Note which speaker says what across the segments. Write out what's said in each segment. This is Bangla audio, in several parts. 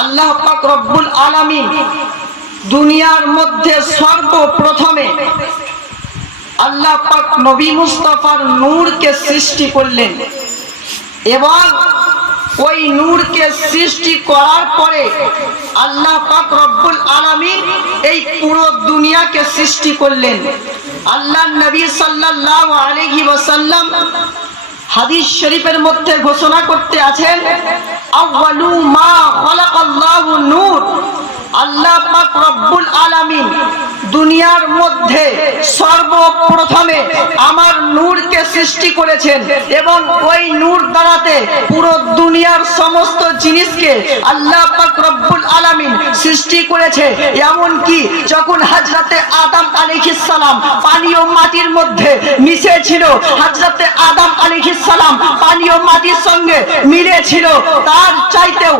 Speaker 1: আল্লাহ পাক রব্বুল আলামিন দুনিয়ার মধ্যে সর্বপ্রথমে আল্লাহ পাক নবী মুস্তাফার নূরকে সৃষ্টি করলেন। এবং ওই নূরকে সৃষ্টি করার পরে আল্লাহ পাক রব্বুল আলামিন এই পুরো দুনিয়াকে সৃষ্টি করলেন। আল্লাহ নবী সাল্লাল্লাহু আলাইহি ওয়াসাল্লাম হাদিস শরীফের মধ্যে ঘোষণা করতে আছেন, আউয়ালু মা খালাকাল্লাহু নূর। আল্লাহ পাক রব্বুল আলামিন দুনিয়ার মধ্যে সর্বপ্রথমে আমার নূরকে সৃষ্টি করেছেন এবং ওই নূর দ্বারাতে পুরো দুনিয়ার সমস্ত জিনিসকে আল্লাহ পাক রব্বুল আলামিন সৃষ্টি করেছে। এমন কি যখন হাজরাতে আদম আলাইহিস সালাম। পানি ও মাটির মধ্যে মিশে ছিল হাজরাতে আদম আলাইহিস সালাম পানি ও মাটির সঙ্গে মিলে ছিল তার চাইতেও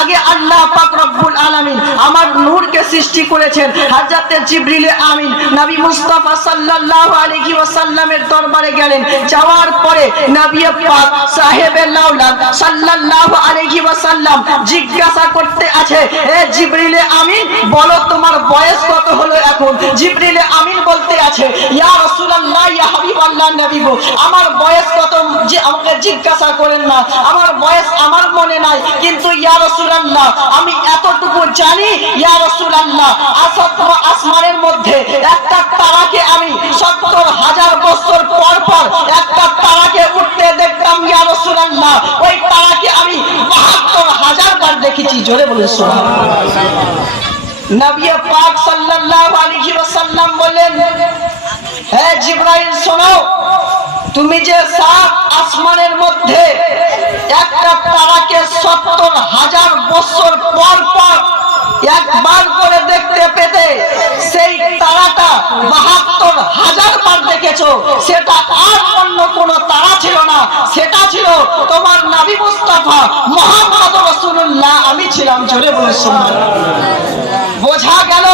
Speaker 1: আগে আল্লাহ পাক রব্বুল আলামিন আমার নূরকে সৃষ্টি করেছেন। হাজরাতে জিবরিলে আমিন, নবী মুস্তাফা সাল্লাল্লাহু আলাইহি ওয়াসাল্লামের দরবারে গেলেন। যাওয়ার পরে নবী পাক সাহেবে লাউলাদ সাল্লাল্লাহু আলাইহি ওয়াসাল্লাম জিজ্ঞাসা করতে আছে হে জিবরিলে আমিন, বলো তোমার বয়স কত হলো এখন? জিবরিলে আমিন বলতে আছে আমার বয়স কত যে আমাকে জিজ্ঞাসা করেন না, আমার বয়স আমার মনে নাই, কিন্তু ইয়া রাসূলুল্লাহ, আমি এতটুকু জানি, ইয়া রাসূলুল্লাহ, আসাদ আসমানের মধ্যে একটা তারাকে আমি সত্তর হাজার বছর পর পর একটা তারাকে উঠতে দেখতাম, ইয়া রাসূলুল্লাহ, ওই তারাকে আমি বাহাত্তর হাজার বার দেখেছি, জোরে বলে নবী পাক সাল্লাল্লাহু আলাইহি ওয়াসাল্লাম বলেন, হে জিব্রাইল, শোনো, তুমি যে সাত আসমানের মধ্যে একটা তারাকে সত্তর হাজার বছর পর পর একবার করে দেখতে পেতে, সেই তারাটা বাহাত্তর হাজার বার দেখেছ। সেটা আর অন্য কোনো তারা ছিল না। সেটা ছিল তোমার নাবি মুস্তাফা মোহাম্মদ রসুল্লাহ আমি ছিলাম, জোরে বলে শুনলাম বোঝা গেল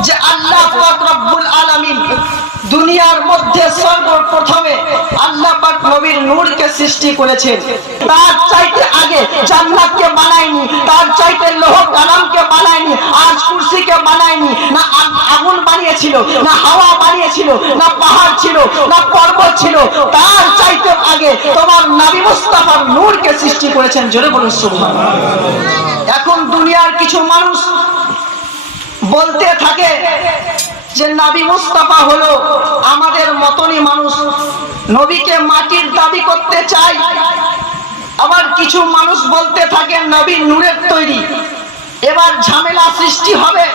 Speaker 1: যে আল্লাহ রব্বুল আলামিন দুনিয়ার মধ্যে সর্বপ্রথমে আল্লাহ নবীর নূরকে সৃষ্টি করেছেন। তার চাইতে আগে জান্নাতকে বানায়নি, তার চাইতে লোহ কালামকে বানায়নি আজ কুরসিকে বানায়নি না আ- আগুন বানিয়েছিল না হাওয়া বানিয়েছিল না পাহাড় ছিল, না পর্বত ছিল, তার চাইতে আগে তোমার নবী মুস্তাফার নূরকে সৃষ্টি করেছেন, জোরে বলুন, সুবহানাল্লাহ। এখন দুনিয়ার কিছু মানুষ বলতে থাকে যে, নাবি মুস্তাফা হলো আমাদের মতনই মানুষ, নবীকে মাটির দাবি করতে চাই। আবার কিছু মানুষ বলতে থাকে, নবী নূরের তৈরি। এবার ঝামেলা সৃষ্টি হবে।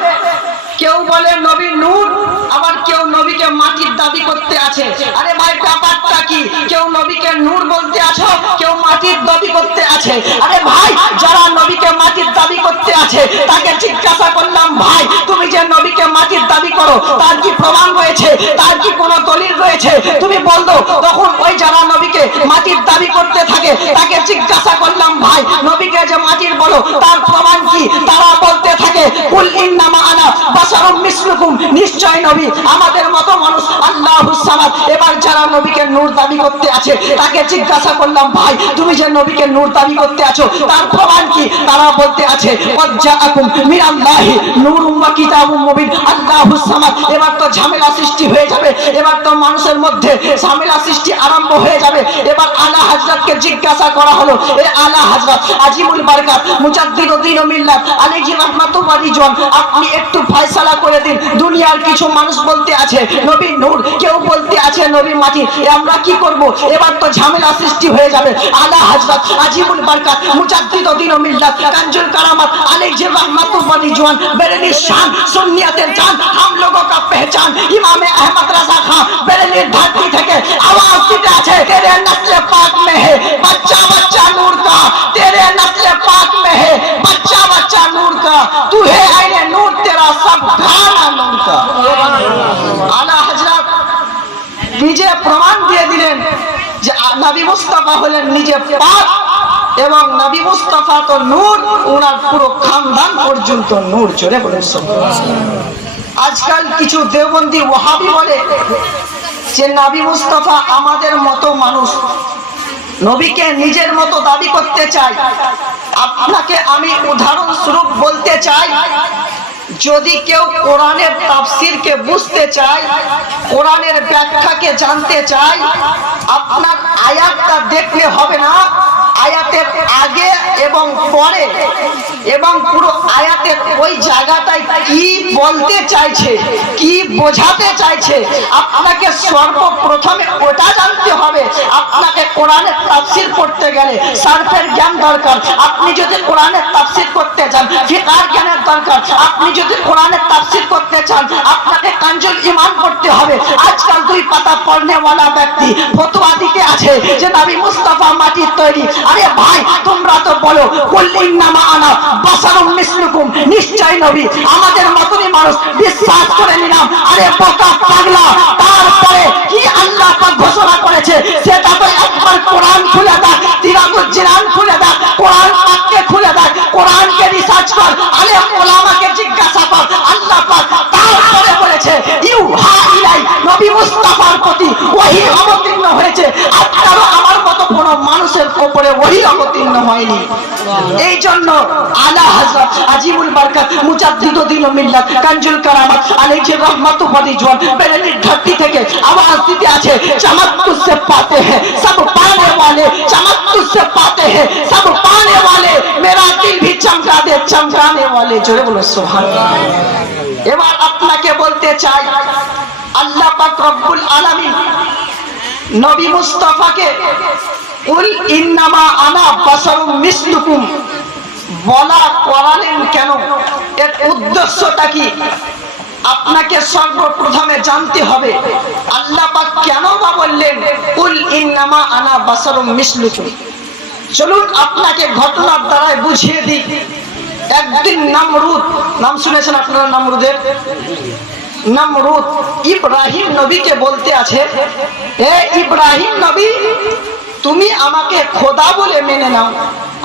Speaker 1: কেউ বলে নবী নূর, আবার কেউ নবীকে মাটির দাবি করতে আছে। আরে ভাই, ব্যাপারটা কি? কেউ নবীকে নূর বলতে আছো? কেউ মাটির দাবি করতে আছে। আরে ভাই, যারা নবীকে মাটির দাবি করতে আছে, তাকে জিজ্ঞাসা করলাম, ভাই, তুমি যে নবীকে মাটির দাবি করো, তার কি প্রমাণ রয়েছে তার কি কোনো দলিল রয়েছে? তুমি বলতো তখন ওই যারা নবীকে মাটির দাবি করতে থাকে, তাকে জিজ্ঞাসা করলাম, ভাই, নবীকে যে মাটির বলো, তার প্রমাণ কি? তারা বলতে থাকে, কুল ইন্নামা নিশ্চয় নবী, আমাদের মতো মানুষ আল্লাহুস সামাদ। এবার যারা নবীকে নূর দাবি করতে আছে, তাকে জিজ্ঞাসা করলাম, ভাই, তুমি যে নবীকে নূর দাবি করতে আছো, তার প্রমাণ কি? তারা বলতে আছে ঝামেলা সৃষ্টি হয়ে যাবে, এবার তো মানুষের মধ্যে ঝামেলা সৃষ্টি আরম্ভ হয়ে যাবে। এবার আলা হযরতকে জিজ্ঞাসা করা হলো আলা হযরত, আজিমুল বারকাত রাহমাতুল্লাহি রিজন আপনি একটু ফয়সালা ফয়সালা করে দিন। দুনিয়ার কিছু মানুষ বলতে আছে, নবী নূর, কেউ বলতে আছে নবী মাটি। আমরা কি করব? এবার তো ঝামেলা সৃষ্টি হয়ে যাবে। আলা হাজরত, আজিবুল বারকাত, মুজাদ্দিদ দিন মিল্লাত, কাঞ্জুল কারামাত আলেকজে বানি জওয়ান বেরেলি শান, সুন্নিয়াতের জান, হাম লোগো কা পেহচান, ইমাম আহমদ রাজা খান বেরেলি ধরতি থেকে আওয়াজ দিতে আছে, তেরে নসলে পাক মে হে, বাচ্চা বাচ্চা নূর কা, তেরে নসলে পাক মে হে, বাচ্চা বাচ্চা নূর কা তুহে আইনে নূর, তেরা সব নিজে প্রমাণ দিয়ে দিলেন যে নবী মুস্তাফা হলেন নিজে পাপ এবং নবী মুস্তাফা তো নূর ওনার পুরো খানদান পর্যন্ত নূর চলে পড়েছে আজকাল কিছু দেবন্দী ওহাবি বলে যে নাবি মুস্তাফা আমাদের মতো মানুষ, নবীকে নিজের মতো দাবি করতে চাই আপনাকে আমি উদাহরণস্বরূপ বলতে চাই যদি কেউ কোরআনের তাফসিরকে বুঝতে চায়, কোরআনের ব্যাখ্যাকে জানতে চায়, আপনার আয়াতটা দেখলে হবে না। আয়াতের আগে এবং পরে এবং পুরো আয়াতের ওই জায়গাটায় কি বলতে চাইছে, কি বোঝাতে চাইছে, আপনাকে সর্বপ্রথমে ওটা জানতে হবে। আপনাকে কোরআনের তাফসির করতে গেলে সার্ফের জ্ঞান দরকার। আপনি যদি কোরআনের তাফসির করতে চান ফিকার জ্ঞানের দরকার? আপনি যদি কোরআনের তাফসির করতে চান, আপনাকে কাঞ্জুল ইমান করতে হবে। আজকাল দুই পাতা পড়নেওয়ালা ব্যক্তি ফতোয়া দিতে আছে যে নবী মুস্তাফা মাটির তৈরি। আরে ভাই, তোমরা তো বলো কুল্লিন নামা আনা বাসারুম মিসলুকুম নিশ্চয় নবী। আমাদের মতনই মানুষ বিশ্বাস করে নিলাম। আরে বোকা পাগলা, তারপরে কি আল্লাহ পাক ঘোষণা করেছে? সেটা কোরআনকে রিসার্চ কর আলে ওলামাকে জিজ্ঞাসা কর আল্লাহ পাক তারপরে বলেছে ইউ হা নবী মুস্তাফার প্রতি ওহী অবতীর্ণ হয়েছে আপনারও আমার মতো কোনো মানুষের উপরে ওহী অবতীর্ণ হয়নি এই জন্য আলা হযরত আজিমুল বারকাত মুজাদ্দিদ দিন মিল্লাত কাঞ্জুল কারামাত আলাইহি রহমাতু ওয়ারিজওয়ান বেরেলির ঘাটি থেকে আওয়াজ দিতে আছে चमक तुझसे पाते हैं सब पाने वाले चमक तुझसे पाते हैं सब पाने वाले मेरा दिल भी चमका दे चमकाने वाले জোরে বলো সুবহানাল্লাহ এবার আপনাকে বলতে চাই আল্লাহ পাক রব্বুল আলামিন নবী মুস্তাফাকে, উল ইন্নামা আনা বাসারুম মিসলুকুম বলা করালেন কেন? এর উদ্দেশ্যটা কি? আপনাকে সর্বপ্রথমে জানতে হবে, আল্লাহ পাক কেন বা বললেন, উল ইন্নামা আনা বাসারুম মিসলুকুম চলুন আপনাকে ঘটনার দ্বারাই বুঝিয়ে দিই। একদিন নামরুদ, নাম শুনেছেন আপনারা নামরুদের? নমরুদ ইব্রাহিম নবীকে বলতে আছে এ ইব্রাহিম নবী তুমি আমাকে খোদা বলে মেনে নাও।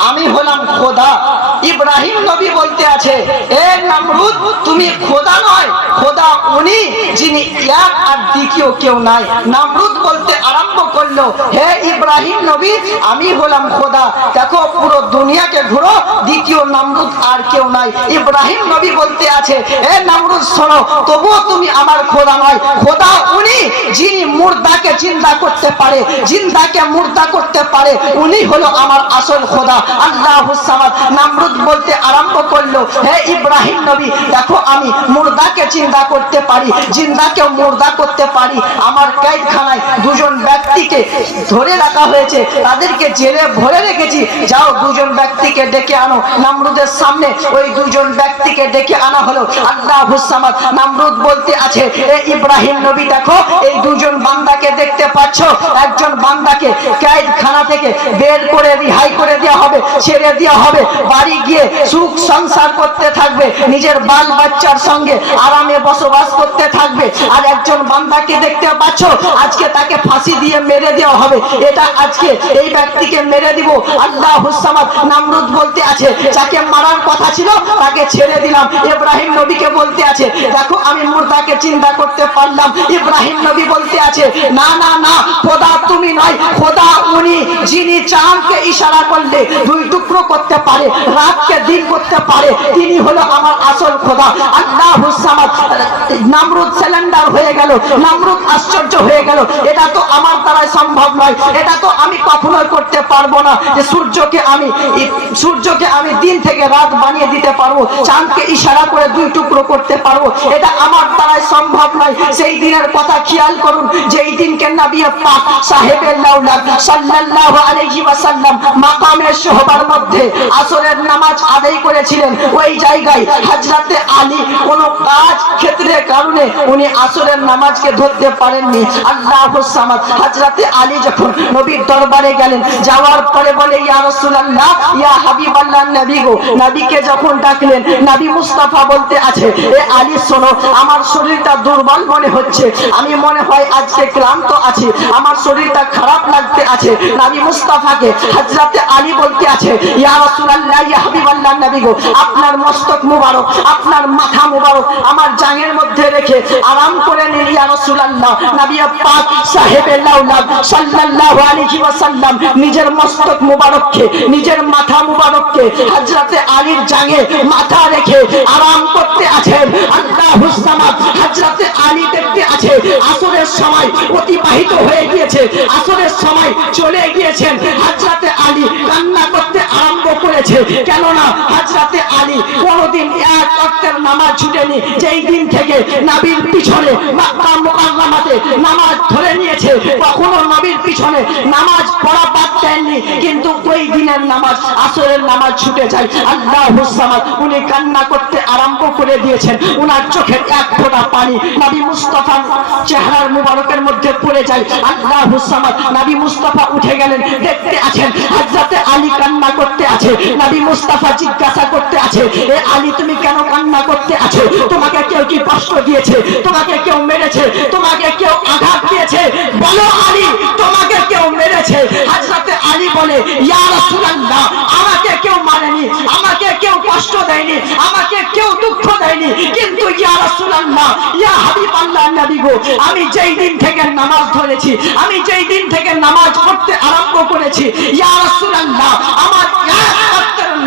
Speaker 1: আমি হলাম খোদা। ইব্রাহিম নবী বলতে আছে, এ নমরুদ, তুমি খোদা নয়, খোদা উনি যিনি এক আর দ্বিতীয় কেউ নাই। নমরুদ বলতে আরম্ভ করল, হে ইব্রাহিম নবী, আমি হলাম খোদা। দেখো, পুরো দুনিয়াকে ঘুরো, দ্বিতীয় নমরুদ আর কেউ নাই। ইব্রাহিম নবী বলতে আছে, এ নমরুদ, শোনো, তবুও তুমি আমার খোদা নয়, খোদা উনি যিনি মুর্দাকে জিন্দা করতে পারে, জিন্দাকে মুর্দা করতে পারে, উনি হলো আমার আসল খোদা। তাদেরকে জেলে ভরে রেখেছি। যাও দুজন ব্যক্তিকে ডেকে আনো। নামরুদের সামনে ওই দুজন ব্যক্তিকে ডেকে আনা হলো। আল্লাহ নামরুদ বলতে আছে, এ ইব্রাহিম নবী, দেখো এই দুজন বান্দাকে দেখতে পাচ্ছ। একজন বান্দাকে ক্যাদখানা থেকে বের করে রিহাই করে দেওয়া হবে। ছেড়ে দেওয়া হবে। বাড়ি গিয়ে সুখ সংসার করতে থাকবে, নিজের বাল বাচ্চার সঙ্গে আরামে বসবাস করতে থাকবে। আর একজন বান্দাকে দেখতে পাচ্ছ, আজকে তাকে ফাঁসি দিয়ে মেরে দেওয়া হবে। এটা আজকে এই ব্যক্তিকে মেরে দিব। আল্লাহ হুসামাদ নামরুদ বলতে আছে, যাকে মারার কথা ছিল, তাকে ছেড়ে দিলাম। ইব্রাহিম নবীকে বলতে আছে, দেখো আমি মুর্দাকে চিন্তা করতে পারলাম। ইব্রাহিম নবী বলতে আছে, না না না, খোদা তুমি নয়, খোদা উনি, যিনি চাঁদকে ইশারা করলে দুই টুকরো করতে পারে, রাতকে দিন করতে পারে, তিনি হলো আমার আসল খোদা। আল্লাহ হুসামাদ নামরুদ সিলিন্ডার হয়ে গেল, নামরুদ আশ্চর্য হয়ে গেল। এটা তো আমার দ্বারাই সম্ভব নয়, এটা তো আমি কখনোই করতে পারব না যে সূর্যকে আমি সূর্যকে আমি দিন থেকে রাত বানিয়ে দিতে পারব, চাঁদকে ইশারা করে দুই টুকরো করতে পারব। এটা আমার দ্বারাই সম্ভব নয়। সেই দিনের কথা খেয়াল করুন যে এই দিনকে নবী পাক সাহেবের লাউলাদ সাল্লাল্লাহু আলাইহি ওয়াসাল্লাম মাকামের শোহবার মধ্যে আসরের নামাজ আদায় করেছিলেন। ওই জায়গায় হাজরাতে আলী কোন কাজ ক্ষেত্রের কারণে উনি আসরের নামাজকে ধরতে পারেননি। আল্লাহু সামাদ। হযরতে আলী যখন নবীর দরবারে গেলেন, যাওয়ার পরে বলে, ইয়া রাসূলুল্লাহ, ইয়া হাবিবাল্লাহ নবী গো। নবীকে যখন ডাকলেন, নবী মুস্তাফা বলতে আছে, এ আলী, শোনো, আমার শরীরটা দুর্বল মনে হচ্ছে। আমি মনে হয় আজকে ক্লান্ত আছি। আমার শরীরটা খারাপ লাগতে আছে। নবী মুস্তাফাকে হযরতে আলী বলতে আছে? নবী গো, আপনার মস্তক মুবারক, আপনার মাথা মুবারক, আমার জাঙের মধ্যে রেখে আরাম করে নিন ইয়া রাসূলুল্লাহ। পাক সাহেবে লাউলাদ সাল্লাল্লাহু আলাইহি ওয়াসাল্লাম নিজের মস্তক মুবারককে, নিজের মাথা মুবারককে হযরতে আলীর জাঙে মাথা রেখে আরাম করতে আছেন। আল্লাহুস সামাদ হযরতে আলী দেখতে আছে। আসরের সময় অতিবাহিত হয়ে গিয়েছে। আসরের সময় চলে গিয়েছেন। হযরতে আলী কান্না করতে আরম্ভ করেছে কেননা হযরতে আলী কোনোদিন এক ওয়াক্তের নামাজ ছুটেনি, যেই দিন থেকে নবীর পিছনে মুকাররমাতে নামাজ ধরে নিয়েছে, কখনো নবীর পিছনে নামাজ পড়া বাদ দেননি কিন্তু ওই দিনের নামাজ, আসরের নামাজ ছুটে যায়। আল্লাহ হুসামাদ উনি কান্না করতে আরম্ভ করে দিয়েছেন। উনার চোখের এক ফোঁটা পানি নাবি মুস্তাফার চেহারার মুবারকের মধ্যে পড়ে যায়। আল্লাহ হুসামাদ নাবি মুস্তাফা উঠে গেলেন, দেখতে আছেন, হযরতে আলী কান্না করতে আছে। নবী মুস্তাফা জিজ্ঞাসা করতে আছে, এ আলী, তুমি কেন কান্না করতে আছো? তোমাকে কেউ কি কষ্ট দিয়েছে? তোমাকে কেউ মেরেছে? তোমাকে কেউ আঘাত দিয়েছে? বলো আলী, তোমাকে কেউ মেরেছে? হাজরাতে আলী বলে ইয়া রাসূলুল্লাহ আমাকে কেউ মারেনি আমাকে কেউ কষ্ট দেয়নি, আমাকে কেউ দুঃখ দেয়নি, কিন্তু আমি যেই দিন থেকে নামাজ ধরেছি, আমি যেই দিন থেকে নামাজ পড়তে আরম্ভ করেছি আমার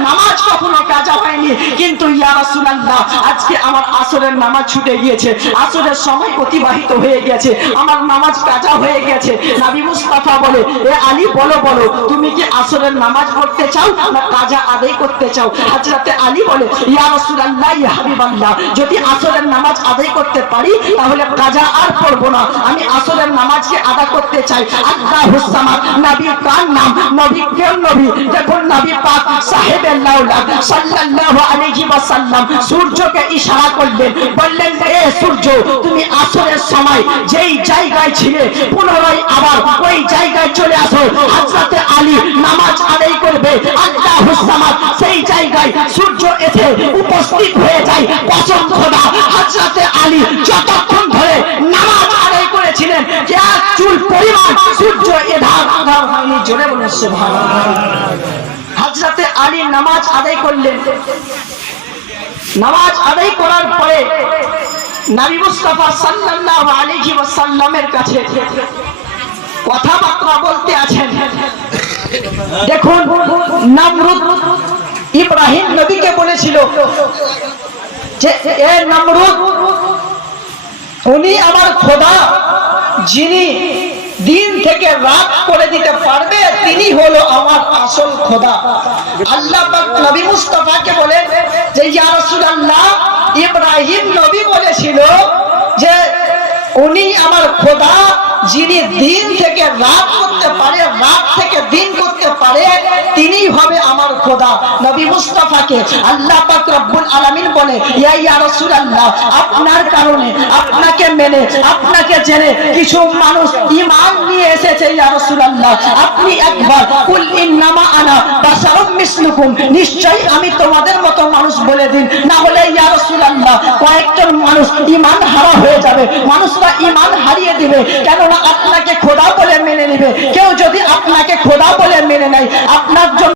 Speaker 1: নামাজ কখনো কাজা হয়নি, কিন্তু আজকে আমার আসরের নামাজ ছুটে গিয়েছে, আসরের সময় অতিবাহিত হয়ে গেছে, আমার নামাজ কাজা হয়ে গেছে। নবী মুস্তাফা বলে, এ আলী, বলো বলো, তুমি কি আসরের নামাজ পড়তে চাও না কাজা আদায় করতে চাও? হযরতে আলী বলে যদি আসরের নামাজ আদায় করতে পারি, তাহলে কাজা আর পড়ব না। আমি আসরের নামাজকে আদা করতে চাই। আল্লাহুস সামাদ, নবী কার নাম? নবী কেন নবী? দেখুন নবী পাক সাহেব সূর্যকে ইশারা করলেন। বললেন সূর্য, তুমি আসরের সময় যেই জায়গায় ছিলে, পুনরায় আবার ওই জায়গায় চলে আসো। আলী নামাজ আদায় করবে। আল্লাহুস সামাদ, সেই জায়গায় সূর্য এসে উপস্থিত হয়ে যায় কসম খোদা। হযরতে আলী যতক্ষণ ধরে নামাজ আদায় করেছিলেন, যে চুল পরিমাণ সূর্য এধার আধার হয়নি, জোরে বলে হযরতে আলী নামাজ আদায় করলেন। নামাজ আদায় করার পরে নবী মুস্তাফা সাল্লাল্লাহু আলাইহি ওয়াসাল্লামের কাছে কথাবার্তা বলতে আছেন। দেখুন, নমরুদ ইব্রাহিম নবীকে বলেছিল যে, এ নমরুদ, উনি আমার খোদা, যিনি দিন থেকে রাত করে দিতে পারবে, তিনি হলো আমার আসল খোদা। আল্লাহ নবী মুস্তাফাকে বলেন যে, ইয়া রাসূলুল্লাহ, ইব্রাহিম নবী বলেছিল যে, উনি আমার খোদা যিনি দিন থেকে রাত করতে পারে, রাত থেকে দিন করতে পারে তিনি হবে আমার খোদা। নবী মুস্তাফাকে আল্লাহ পাক রব্বুল আলামিন বলে, ইয়া ইয়া রাসূলুল্লাহ, আপনার কারণে, আপনাকে মেনে, আপনাকে জেনে কিছু মানুষ ঈমান নিয়ে এসেছে, ইয়া রাসূলুল্লাহ। আপনি একবার, কুল ইন্নামা আনা বাশারুম মিসলুকুম নিশ্চয়ই আমি তোমাদের মতো মানুষ বলে দিন। না হলে, ইয়া রাসূলুল্লাহ, কয়েকজন মানুষ ঈমান হারা হয়ে যাবে। মানুষরা ঈমান হারিয়ে দিবে। কেননা আপনাকে খোদা বলে মেনে নিবে। কেউ যদি আপনাকে খোদা বলে মেনে নেয় আপনার জন্য